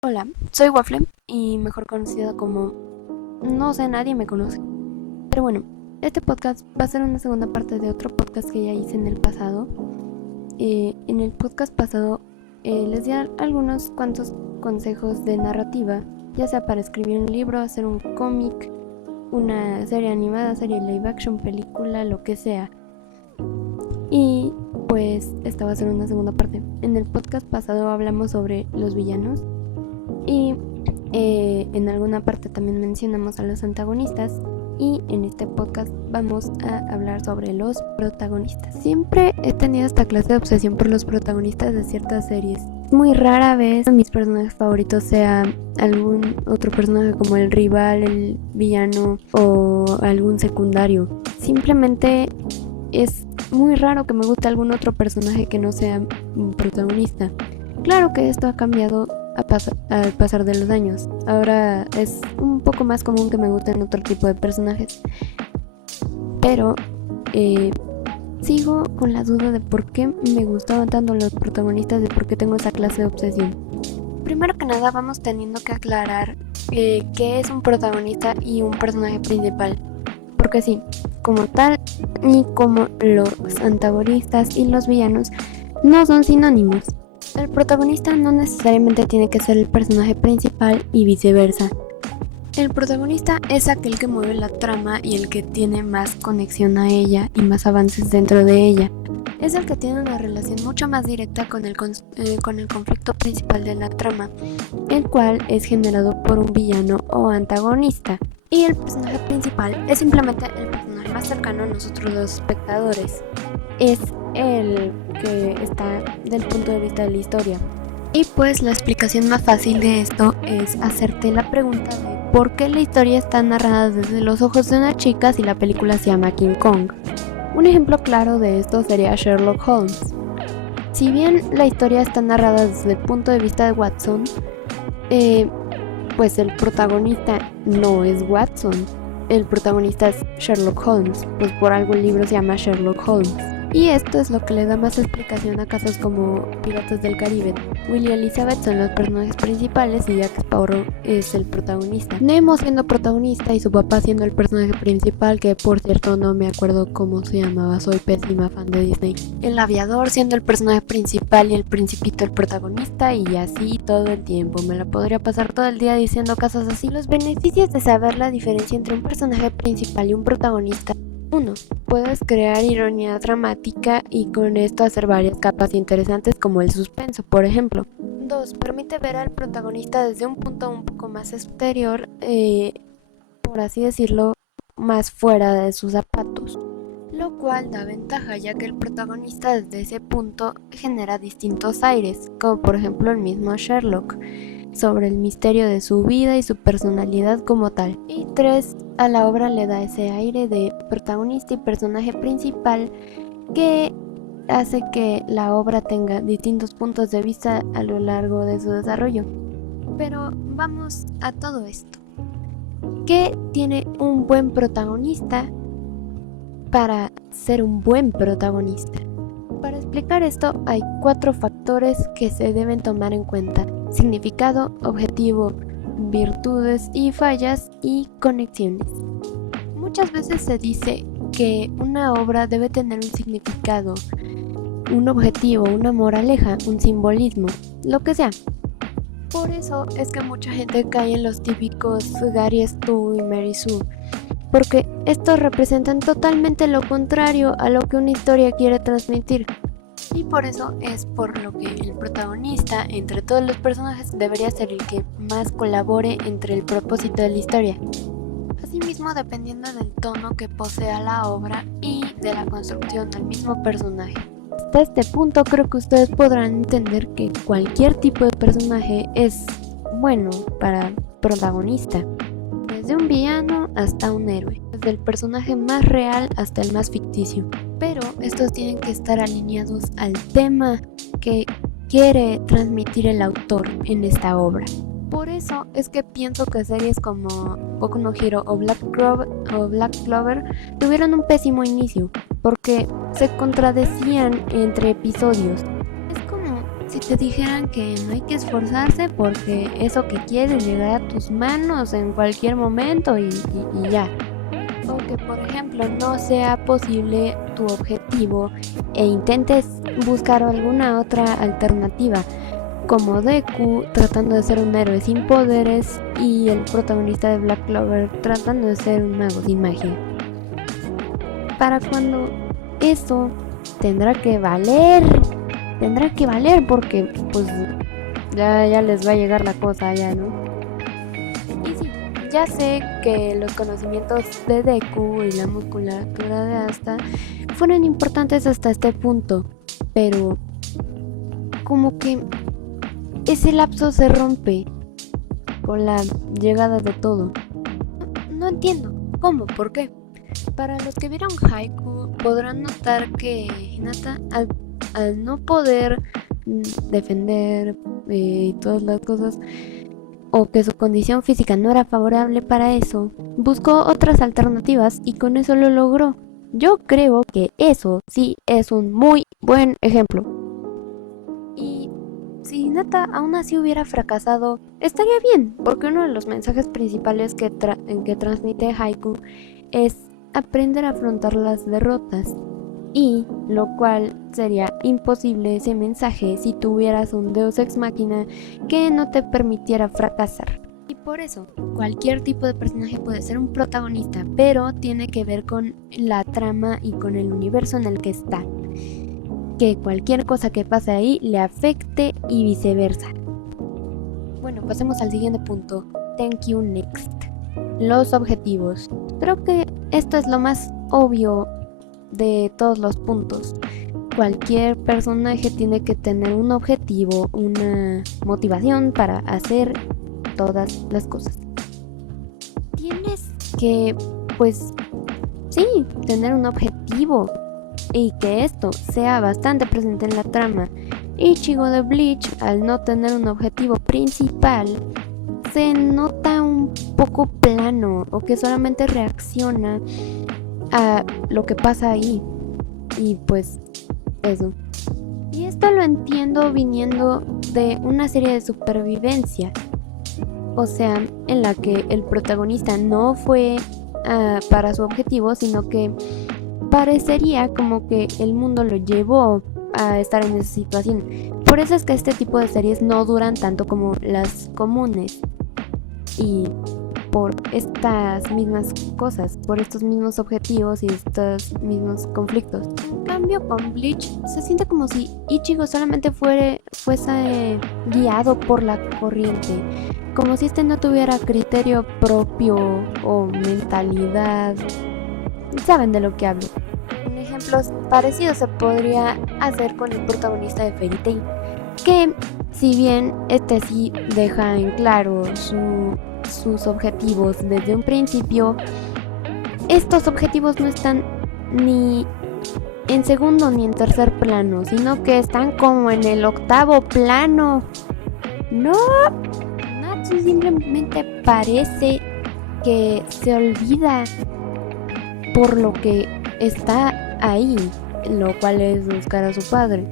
Hola, soy Waffle y mejor conocida como no sé, nadie me conoce. Pero bueno, este podcast va a ser una segunda parte de otro podcast que ya hice en el pasado. En el podcast pasado les di algunos cuantos consejos de narrativa, ya sea para escribir un libro, hacer un cómic, una serie animada, serie live action, película, lo que sea. Y pues esta va a ser una segunda parte. En el podcast pasado hablamos sobre los villanos y en alguna parte también mencionamos a los antagonistas y en este podcast vamos a hablar sobre los protagonistas. Siempre he tenido esta clase de obsesión por los protagonistas de ciertas series. Muy rara vez mis personajes favoritos sea algún otro personaje como el rival, el villano o algún secundario. Simplemente es muy raro que me guste algún otro personaje que no sea un protagonista. Claro que esto ha cambiado al pasar de los años. Ahora es un poco más común que me gusten otro tipo de personajes. Pero sigo con la duda de por qué me gustaban tanto los protagonistas, de por qué tengo esa clase de obsesión. Primero que nada vamos teniendo que aclarar qué es un protagonista y un personaje principal. Porque sí, como tal, ni como los antagonistas y los villanos no son sinónimos. El protagonista no necesariamente tiene que ser el personaje principal y viceversa. El protagonista es aquel que mueve la trama y el que tiene más conexión a ella y más avances dentro de ella. Es el que tiene una relación mucho más directa con el conflicto principal de la trama, el cual es generado por un villano o antagonista. Y el personaje principal es simplemente el personaje más cercano a nosotros los espectadores. Es el que está del punto de vista de la historia. Y pues la explicación más fácil de esto es hacerte la pregunta de por qué la historia está narrada desde los ojos de una chica si la película se llama King Kong. Un ejemplo claro de esto sería Sherlock Holmes. Si bien la historia está narrada desde el punto de vista de Watson, pues el protagonista no es Watson. El protagonista es Sherlock Holmes, pues por algo el libro se llama Sherlock Holmes. Y esto es lo que le da más explicación a casos como Piratas del Caribe. Willie y Elizabeth son los personajes principales y Jack Sparrow es el protagonista. Nemo siendo protagonista y su papá siendo el personaje principal, que por cierto no me acuerdo cómo se llamaba, soy pésima fan de Disney. El aviador siendo el personaje principal y el principito el protagonista, y así todo el tiempo. Me la podría pasar todo el día diciendo cosas así. Los beneficios de saber la diferencia entre un personaje principal y un protagonista: 1. Puedes crear ironía dramática y con esto hacer varias capas interesantes como el suspenso, por ejemplo. 2. Permite ver al protagonista desde un punto un poco más exterior, por así decirlo, más fuera de sus zapatos, lo cual da ventaja ya que el protagonista desde ese punto genera distintos aires, como por ejemplo el mismo Sherlock, sobre el misterio de su vida y su personalidad como tal. Y 3. A la obra le da ese aire de protagonista y personaje principal que hace que la obra tenga distintos puntos de vista a lo largo de su desarrollo. Pero vamos a todo esto. ¿Qué tiene un buen protagonista para ser un buen protagonista? Para explicar esto hay 4 factores que se deben tomar en cuenta: significado, objetivo, virtudes y fallas y conexiones. Muchas veces se dice que una obra debe tener un significado, un objetivo, una moraleja, un simbolismo, lo que sea. Por eso es que mucha gente cae en los típicos Gary Stu y Mary Sue, porque estos representan totalmente lo contrario a lo que una historia quiere transmitir. Y por eso es por lo que el protagonista entre todos los personajes debería ser el que más colabore entre el propósito de la historia. Asimismo, dependiendo del tono que posea la obra y de la construcción del mismo personaje. Hasta este punto creo que ustedes podrán entender que cualquier tipo de personaje es bueno para protagonista. Desde un villano hasta un héroe, desde el personaje más real hasta el más ficticio. Pero estos tienen que estar alineados al tema que quiere transmitir el autor en esta obra. Por eso es que pienso que series como Boku no Hero o Black Clover tuvieron un pésimo inicio, porque se contradecían entre episodios. Es como si te dijeran que no hay que esforzarse porque eso que quieres llegará a tus manos en cualquier momento y ya. O que por ejemplo no sea posible tu objetivo e intentes buscar alguna otra alternativa, como Deku tratando de ser un héroe sin poderes y el protagonista de Black Clover tratando de ser un mago sin magia. Para cuando eso tendrá que valer porque pues ya les va a llegar la cosa ya, ¿no? Y sí, ya sé que los conocimientos de Deku y la musculatura de Asta fueron importantes hasta este punto, pero como que ese lapso se rompe con la llegada de todo. No entiendo cómo, por qué. Para los que vieron Haikyuu podrán notar que Hinata al no poder defender y todas las cosas, o que su condición física no era favorable para eso, buscó otras alternativas y con eso lo logró. Yo creo que eso sí es un muy buen ejemplo. Y si Hinata aún así hubiera fracasado, estaría bien, porque uno de los mensajes principales que transmite Haikyuu es aprender a afrontar las derrotas, y lo cual sería imposible ese mensaje si tuvieras un Deus Ex Machina que no te permitiera fracasar. Y por eso, cualquier tipo de personaje puede ser un protagonista, pero tiene que ver con la trama y con el universo en el que está. Que cualquier cosa que pase ahí le afecte y viceversa. Bueno, pasemos al siguiente punto. Thank you, next. Los objetivos. Creo que esto es lo más obvio de todos los puntos. Cualquier personaje tiene que tener un objetivo, una motivación para hacer todas las cosas. Tienes que, pues, sí, tener un objetivo y que esto sea bastante presente en la trama. Ichigo de Bleach, al no tener un objetivo principal, se nota un poco plano o que solamente reacciona a lo que pasa ahí. Y pues eso. Y esto lo entiendo viniendo de una serie de supervivencia. O sea, en la que el protagonista no fue para su objetivo, sino que parecería como que el mundo lo llevó a estar en esa situación. Por eso es que este tipo de series no duran tanto como las comunes. Y por estas mismas cosas, por estos mismos objetivos y estos mismos conflictos. En cambio, con Bleach se siente como si Ichigo solamente fuese guiado por la corriente, como si este no tuviera criterio propio o mentalidad. Saben de lo que hablo. Un ejemplo parecido se podría hacer con el protagonista de Fairy Tail, que si bien este sí deja en claro sus objetivos desde un principio, estos objetivos no están ni en segundo ni en tercer plano, sino que están como en el octavo plano. No, Natsu simplemente parece que se olvida por lo que está ahí, lo cual es buscar a su padre.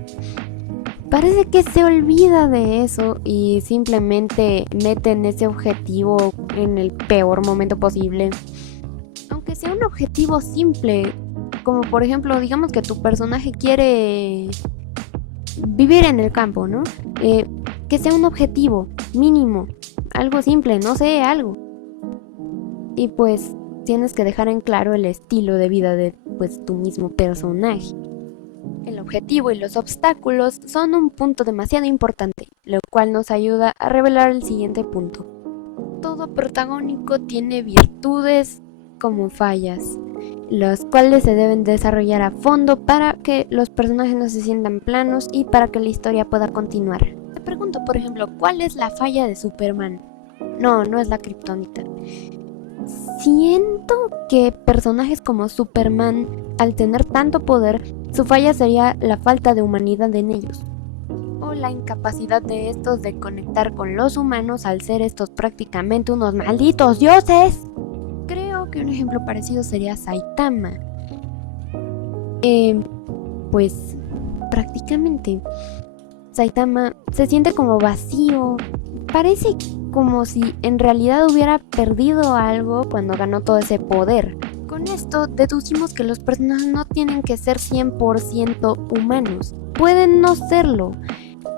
Parece que se olvida de eso y simplemente meten ese objetivo en el peor momento posible. Aunque sea un objetivo simple, como por ejemplo, digamos que tu personaje quiere vivir en el campo, ¿no? Que sea un objetivo mínimo, algo simple, no sé, algo. Y pues tienes que dejar en claro el estilo de vida de pues tu mismo personaje. El objetivo y los obstáculos son un punto demasiado importante, lo cual nos ayuda a revelar el siguiente punto. Todo protagónico tiene virtudes como fallas, las cuales se deben desarrollar a fondo para que los personajes no se sientan planos y para que la historia pueda continuar. Te pregunto, por ejemplo, ¿cuál es la falla de Superman? No es la kriptonita. Siento que personajes como Superman, al tener tanto poder, su falla sería la falta de humanidad en ellos, o la incapacidad de estos de conectar con los humanos al ser estos prácticamente unos malditos dioses. Creo que un ejemplo parecido sería Saitama. Pues prácticamente Saitama se siente como vacío. Parece como si en realidad hubiera perdido algo cuando ganó todo ese poder. Con esto deducimos que los personajes no tienen que ser 100% humanos. Pueden no serlo,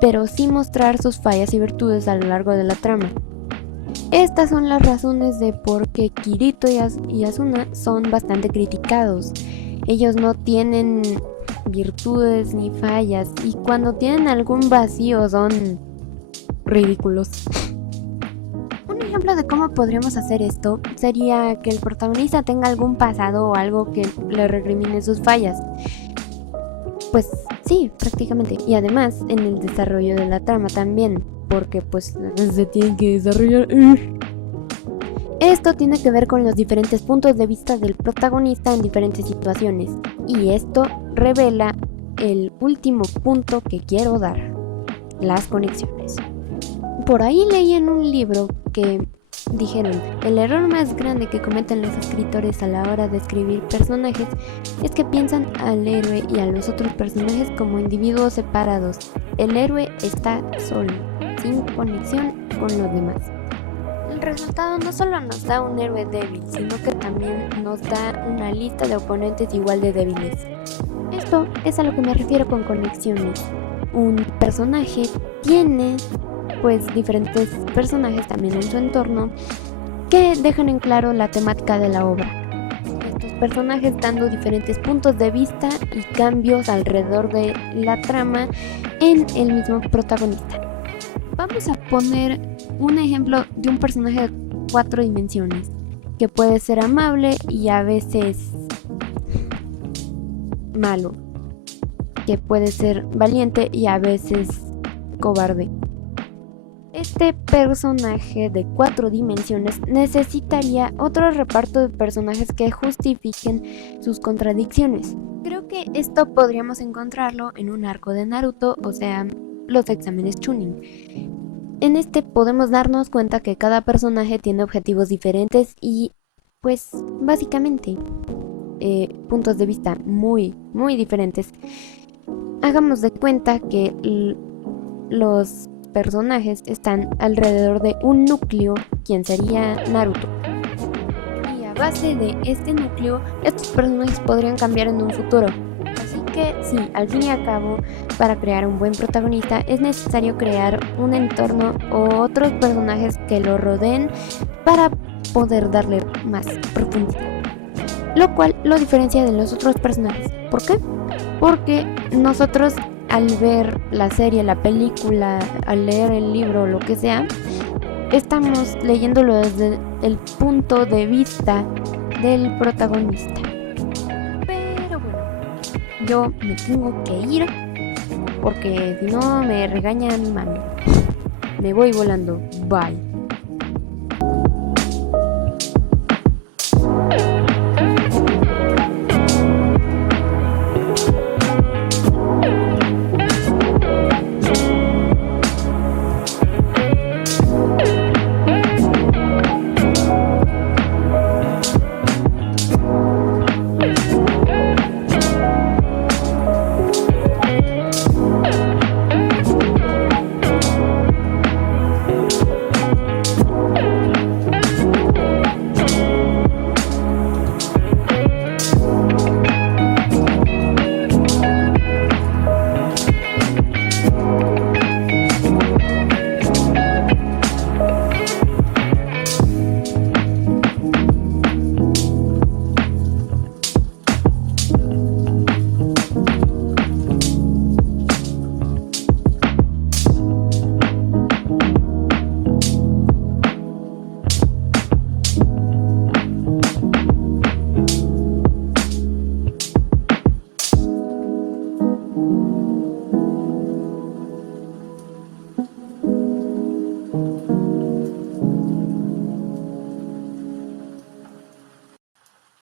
pero sí mostrar sus fallas y virtudes a lo largo de la trama. Estas son las razones de por qué Kirito y Asuna son bastante criticados. Ellos no tienen virtudes ni fallas, y cuando tienen algún vacío son ridículos. Un ejemplo de cómo podríamos hacer esto sería que el protagonista tenga algún pasado o algo que le recrimine sus fallas. Pues sí, prácticamente. Y además en el desarrollo de la trama también, porque pues se tiene que desarrollar. Esto tiene que ver con los diferentes puntos de vista del protagonista en diferentes situaciones. Y esto revela el último punto que quiero dar: las conexiones. Por ahí leí en un libro que dijeron: el error más grande que cometen los escritores a la hora de escribir personajes es que piensan al héroe y a los otros personajes como individuos separados. El héroe está solo, sin conexión con los demás. El resultado no solo nos da un héroe débil, sino que también nos da una lista de oponentes igual de débiles. Esto es a lo que me refiero con conexiones. Un personaje tiene pues diferentes personajes también en su entorno que dejan en claro la temática de la obra. Estos personajes dando diferentes puntos de vista y cambios alrededor de la trama en el mismo protagonista. Vamos a poner un ejemplo de un personaje de 4 dimensiones, que puede ser amable y a veces malo, que puede ser valiente y a veces cobarde. Este personaje de 4 dimensiones necesitaría otro reparto de personajes que justifiquen sus contradicciones. Creo que esto podríamos encontrarlo en un arco de Naruto, o sea, los exámenes Chunin. En este podemos darnos cuenta que cada personaje tiene objetivos diferentes y, pues, básicamente, puntos de vista muy diferentes. Hagamos de cuenta que los personajes están alrededor de un núcleo, quien sería Naruto. Y a base de este núcleo, estos personajes podrían cambiar en un futuro. Así que sí, al fin y al cabo, para crear un buen protagonista es necesario crear un entorno o otros personajes que lo rodeen para poder darle más profundidad, lo cual lo diferencia de los otros personajes. ¿Por qué? Porque nosotros, al ver la serie, la película, al leer el libro, lo que sea, estamos leyéndolo desde el punto de vista del protagonista. Pero bueno, yo me tengo que ir porque si no me regaña mi mami. Me voy volando. Bye.